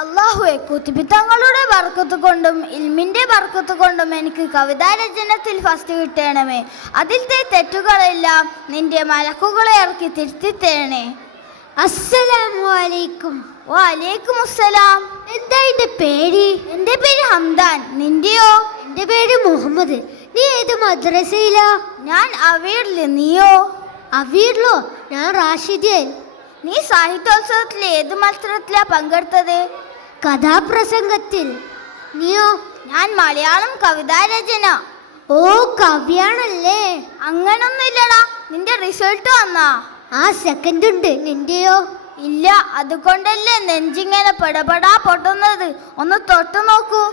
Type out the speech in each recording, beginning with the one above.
അല്ലാഹുവേ, കുത്തിപ്പിത്തങ്ങളുടെ ബർക്കത്ത് കൊണ്ടും ഇൽമിന്റെ ബർക്കത്ത് കൊണ്ടും എനിക്ക് കവിതാരചനത്തിൽ ഫസ്റ്റ് കിട്ടണമേ. അതിലത്തെ തെറ്റുകളെല്ലാം നിന്റെ മലക്കുകളെ ഇറക്കി തിരുത്തി തരണേ. അസ്സലാമു അലൈക്കും. വലൈക്കും അസ്സലാം. എന്താ എന്റെ പേര്? എന്റെ പേര് ഹംദാൻ. നിന്റെയോ? എന്റെ പേര് മുഹമ്മദ്. നീ ഏത് മദ്രസയിലാ? ഞാൻ അവീറില്. നീയോ? അവീറിലോ? ഞാൻ റാഷിദിയൻ. നീ സാഹിത്യോത്സവത്തിൽ ഏത് മത്സരത്തിലാ പങ്കെടുത്തത്? കഥാപ്രസംഗത്തിൽ. നീയോ? ഞാൻ മലയാളം കവിതാരചന. ഓ, കവിയാണല്ലേ? അങ്ങനൊന്നുമില്ലടാ. നിന്റെ റിസൾട്ട് വന്നാ? ആ, സെക്കൻഡ് ഉണ്ട്. നിന്റെയോ? ഇല്ല. അതുകൊണ്ടല്ലേ നെഞ്ചിങ്ങനെ പെടപെടാ പൊട്ടുന്നത്. ഒന്ന് തൊട്ടു നോക്കൂ.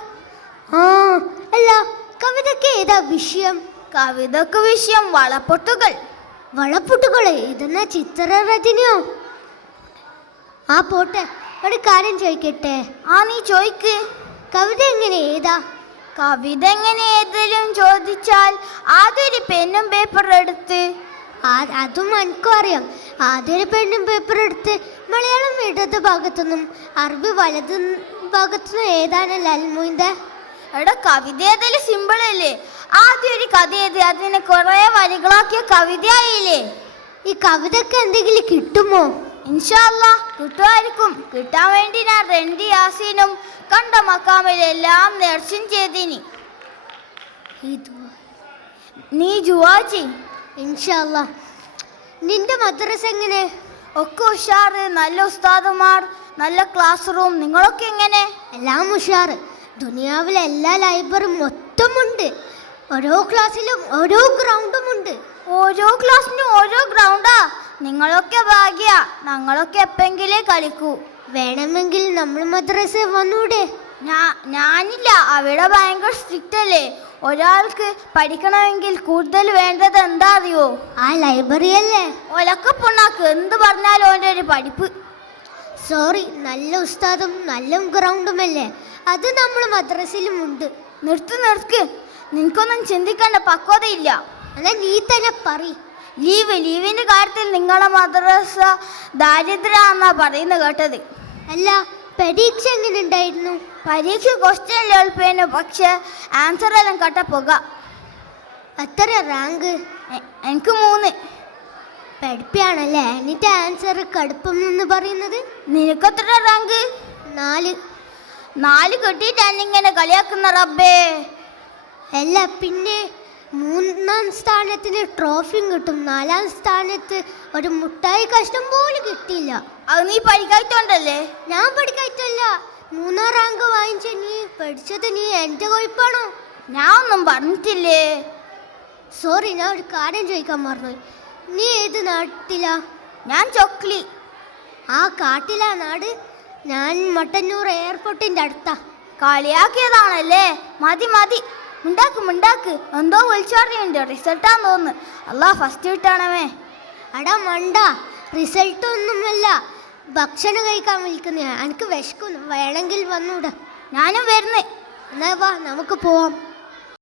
ആ, അല്ല, കവിതയ്ക്ക് ഏതാ വിഷയം? കവിതക്ക് വിഷയം വളപ്പൊട്ടുകൾ. വളപ്പൊട്ടുകളെ? ഇതെന്നാ ചിത്രരചനയോ? ആ, പോട്ടെ. ഒരു കാര്യം ചോദിക്കട്ടെ? ആ, നീ ചോദിക്ക്. കവിത എങ്ങനെ ഏതാ? കവിത എങ്ങനെ ഏതെങ്കിലും ചോദിച്ചാൽ ആദ്യം ഒരു പെന്നും പേപ്പറും എടുത്ത്. അതും എനിക്കും അറിയാം. ആദ്യം ഒരു പെന്നും പേപ്പർ എടുത്ത് മലയാളം ഇടത് ഭാഗത്തുനിന്നും അറബി വലത് ഭാഗത്തുനിന്നും ഏതാണല്ലോ അൽമോയിന്റെ. എടാ, കവിത ഏതായാലും സിമ്പിൾ അല്ലേ? ആദ്യം ഒരു കഥ എഴുതി അതിനെ കുറെ വരികളാക്കിയ കവിതയായില്ലേ? ഈ കവിതക്ക് എന്തെങ്കിലും കിട്ടുമോ? ഇൻഷാ അല്ലാഹ് കിട്ടുമായിരിക്കും. കിട്ടാൻ വേണ്ടി ഞാൻ 2 യാസീനും കണ്ട മക്കാമിലെല്ലാം നേർച്ചും ചെയ്തിനി. നീ ജുവാജി. ഇൻഷാ അല്ലാഹ്. നിന്റെ മദ്രസ എങ്ങനെ? ഒക്കെ ഉഷാറ്. നല്ല ഉസ്താദുമാർ, നല്ല ക്ലാസ് റൂം. നിങ്ങളൊക്കെ എങ്ങനെ? എല്ലാം ഉഷാറ്. ദുനിയാവിലെ എല്ലാ ലൈബ്രറിയും മൊത്തമുണ്ട്. ഓരോ ക്ലാസ്സിലും ഓരോ ഗ്രൗണ്ടും ഉണ്ട്. ഓരോ ക്ലാസ്സിനും ഓരോ ഗ്രൗണ്ടാ? നിങ്ങളൊക്കെ ഭാഗ്യ. ഞങ്ങളൊക്കെ എപ്പെങ്കിലേ കളിക്കൂ. വേണമെങ്കിൽ നമ്മൾ മദ്രസ വന്നൂടെ? ഞാനില്ല. അവിടെ ഭയങ്കര സ്ട്രിക്റ്റ് അല്ലേ? ഒരാൾക്ക് പഠിക്കണമെങ്കിൽ കൂടുതൽ വേണ്ടത് എന്താ അറിയോ? ആ, ലൈബ്രറി അല്ലേ? ഒലക്ക പുണ്ണാക്ക്. എന്ത് പറഞ്ഞാലും ഓൻ്റെ ഒരു പഠിപ്പ്. സോറി, നല്ല ഉസ്താദും നല്ല ഗ്രൗണ്ടും അല്ലേ? അത് നമ്മൾ മദ്രസയിലും ഉണ്ട്. നിർത്ത്. നിനക്കൊന്നും ചിന്തിക്കേണ്ട പക്വതയില്ല. അല്ല, നീ തന്നെ പറ. ലീവിന്റെ കാര്യത്തിൽ നിങ്ങളെ മദ്രസ ദാരിദ്ര്യാന്നാ പറയുന്നത് കേട്ടത്. അല്ല, പരീക്ഷ എങ്ങനെ ഉണ്ടായിരുന്നു? പരീക്ഷ ക്വസ്റ്റ്യൻ എളുപ്പേനു, പക്ഷെ ആൻസർ എല്ലാം കട്ട പുക. എത്ര റാങ്ക്? എനിക്ക് 3. പഠിപ്പാണല്ലേ? എന്നിട്ട് ആൻസർ കടുപ്പം എന്ന് പറയുന്നത്? നിനക്കെത്ര റാങ്ക്? 4 കിട്ടിയിട്ടാണ് ഇങ്ങനെ കളിയാക്കുന്ന റബ്ബേ. അല്ല, പിന്നെ 3ാം സ്ഥാനത്തിന് ട്രോഫിയും കിട്ടും. 4ാം സ്ഥാനത്ത് ഒരു മുട്ടായി കഷ്ണം പോലും കിട്ടിയില്ല. അത് നീ പഠിക്കാത്തോണ്ടല്ലേ? ഞാൻ പഠിക്കായിട്ടല്ല. 3ാം റാങ്ക് വാങ്ങിച്ച നീ പഠിച്ചത് നീ എൻ്റെ കുഴപ്പമാണോ? ഞാൻ ഒന്നും പറഞ്ഞിട്ടില്ലേ. സോറി, ഞാൻ ഒരു കാര്യം ചോദിക്കാൻ മറന്നുപോയി. നീ ഏത് നാട്ടിലാ? ഞാൻ ചൊക്ലി. ആ, കാട്ടിലാ നാട്? ഞാൻ മട്ടന്നൂർ എയർപോർട്ടിൻ്റെ അടുത്താ. കളിയാക്കിയതാണല്ലേ? മതി. മിണ്ടാക്ക്. എന്തോ വിളിച്ചറിയുണ്ട്. റിസൾട്ടാന്ന് തോന്നുന്നു. അല്ലാഹ് ഫസ്റ്റ് കിട്ടണമേ. അടാ മണ്ട, റിസൾട്ട് ഒന്നുമല്ല, ഭക്ഷണം കഴിക്കാൻ വിളിക്കുന്ന. എനിക്ക് വിശക്കുന്നു. വേണമെങ്കിൽ വന്നൂടാ. ഞാനും വരുന്നേ. എന്നാ വാ, നമുക്ക് പോവാം.